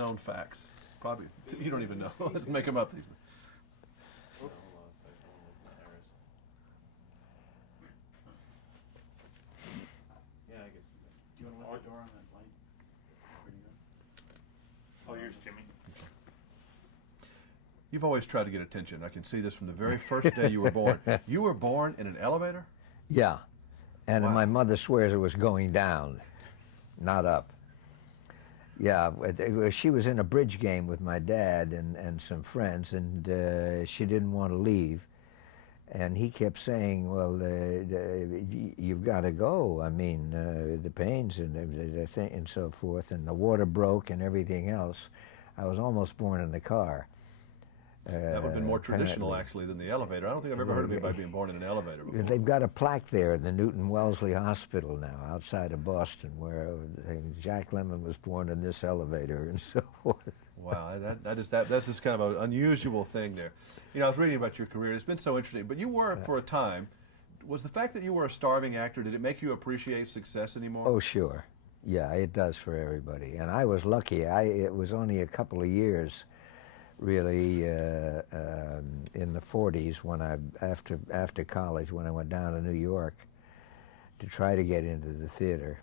known facts? Probably you don't even know. Let's make them up. These. Yeah, I guess. Do you want to let the door on that light? Oh, here's Jimmy. You've always tried to get attention. I can see this from the very first day you were born. You were born in an elevator? Yeah, and Wow. my mother swears it was going down, not up. Yeah, she was in a bridge game with my dad and some friends, and she didn't want to leave. And he kept saying, well, you've got to go. I mean, the pains and so forth, and the water broke and everything else. I was almost born in the car. That would have been more traditional, actually, than the elevator. I don't think I've ever heard of anybody being born in an elevator before. They've got a plaque there in the Newton Wellesley Hospital now, outside of Boston, where Jack Lemmon was born in this elevator and so forth. Wow, that's just kind of an unusual thing there. You know, I was reading about your career. It's been so interesting. But you were, for a time, was the fact that you were a starving actor, did it make you appreciate success anymore? Oh, sure. Yeah, it does for everybody. And I was lucky. It was only a couple of years, really, in the 40s when after college, when I went down to New York to try to get into the theater,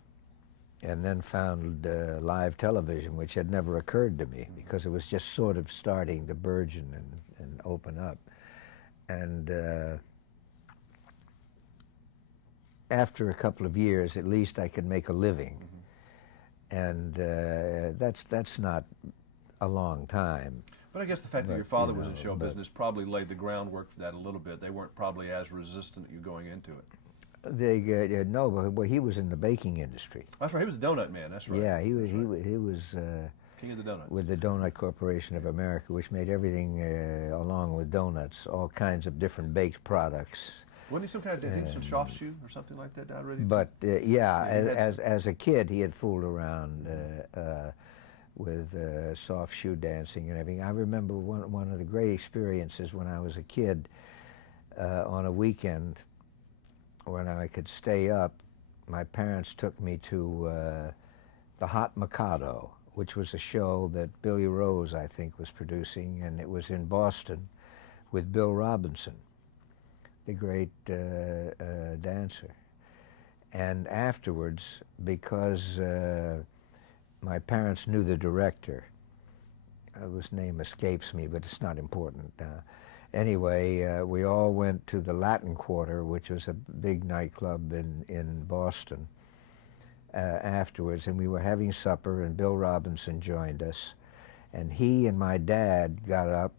and then found live television, which had never occurred to me because it was just sort of starting to burgeon and open up. And after a couple of years, at least I could make a living. And that's not a long time. But I guess the fact that your father was in show business probably laid the groundwork for that a little bit. They weren't probably as resistant at you going into it. No, but he was in the baking industry. That's right. He was a donut man. That's right. Yeah, he was King of the Donuts. with the Donut Corporation of America, which made everything along with donuts, all kinds of different baked products. Wasn't he some kind of some soft shoe or something like that down ready? But as a kid, he had fooled around with soft shoe dancing and everything. I remember one of the great experiences when I was a kid on a weekend when I could stay up. My parents took me to the Hot Mikado, which was a show that Billy Rose, I think, was producing, and it was in Boston with Bill Robinson, the great dancer. And afterwards, because my parents knew the director, whose name escapes me, but it's not important. Anyway, we all went to the Latin Quarter, which was a big nightclub in Boston, afterwards, and we were having supper, and Bill Robinson joined us. And he and my dad got up,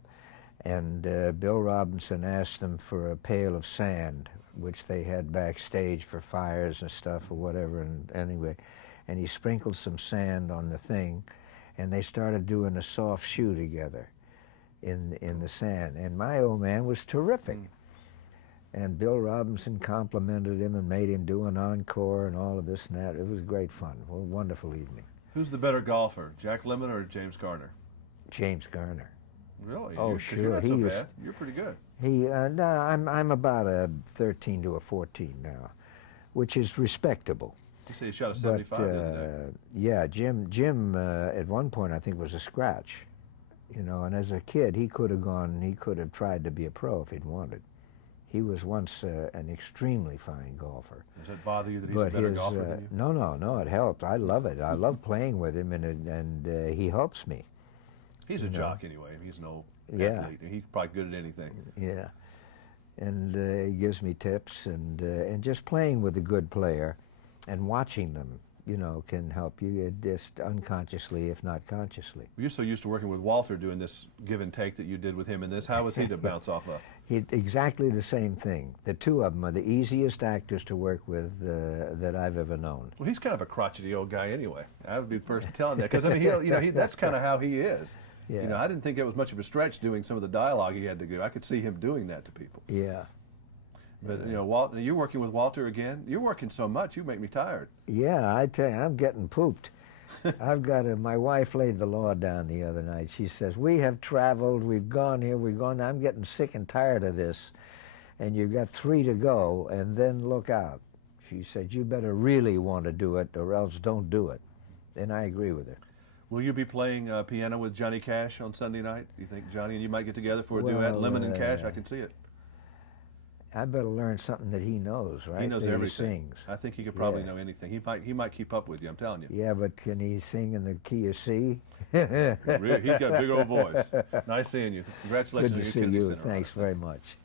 and Bill Robinson asked them for a pail of sand, which they had backstage for fires and stuff or whatever, and anyway, and he sprinkled some sand on the thing, and they started doing a soft shoe together in the sand, and my old man was terrific. And Bill Robinson complimented him and made him do an encore and all of this and that. It was great fun, a wonderful evening. Who's the better golfer, Jack Lemmon or James Garner? James Garner. Really? Oh, You're sure. not so bad. You're pretty good. No, I'm about a 13 to a 14 now, which is respectable. You say he shot a 75 the other day. Yeah, Jim at one point I think was a scratch, you know, and as a kid he could have tried to be a pro if he'd wanted. He was once an extremely fine golfer. Does that bother you that he's a better golfer than you? No, it helped. I love it. I love playing with him, and he helps me. He's a jock anyway. He's no athlete. He's probably good at anything. Yeah, and he gives me tips, and just playing with a good player and watching them, you know, can help you just unconsciously, if not consciously. You're so used to working with Walter doing this give and take that you did with him in this. How was he to bounce off of? Exactly the same thing. The two of them are the easiest actors to work with that I've ever known. Well, he's kind of a crotchety old guy anyway. I would be the person telling that, because I mean, that's kind of how he is. Yeah. You know, I didn't think it was much of a stretch doing some of the dialogue he had to do. I could see him doing that to people. Yeah. But you know, Walter, you're working with Walter again. You're working so much, you make me tired. Yeah, I tell you, I'm getting pooped. I've got my wife laid the law down the other night. She says, we have traveled, we've gone here, we've gone, I'm getting sick and tired of this. And you've got 3 to go, and then look out. She said, you better really want to do it, or else don't do it. And I agree with her. Will you be playing piano with Johnny Cash on Sunday night? Do you think Johnny and you might get together for a duet, Lemmon and Cash? I can see it. I better learn something that he knows, right? He knows that everything. He sings. I think he could probably know anything. He might keep up with you. I'm telling you. Yeah, but can he sing in the key of C? Really, he's got a big old voice. Nice seeing you. Congratulations Good on to your see Kidney you. Center. Thanks very much.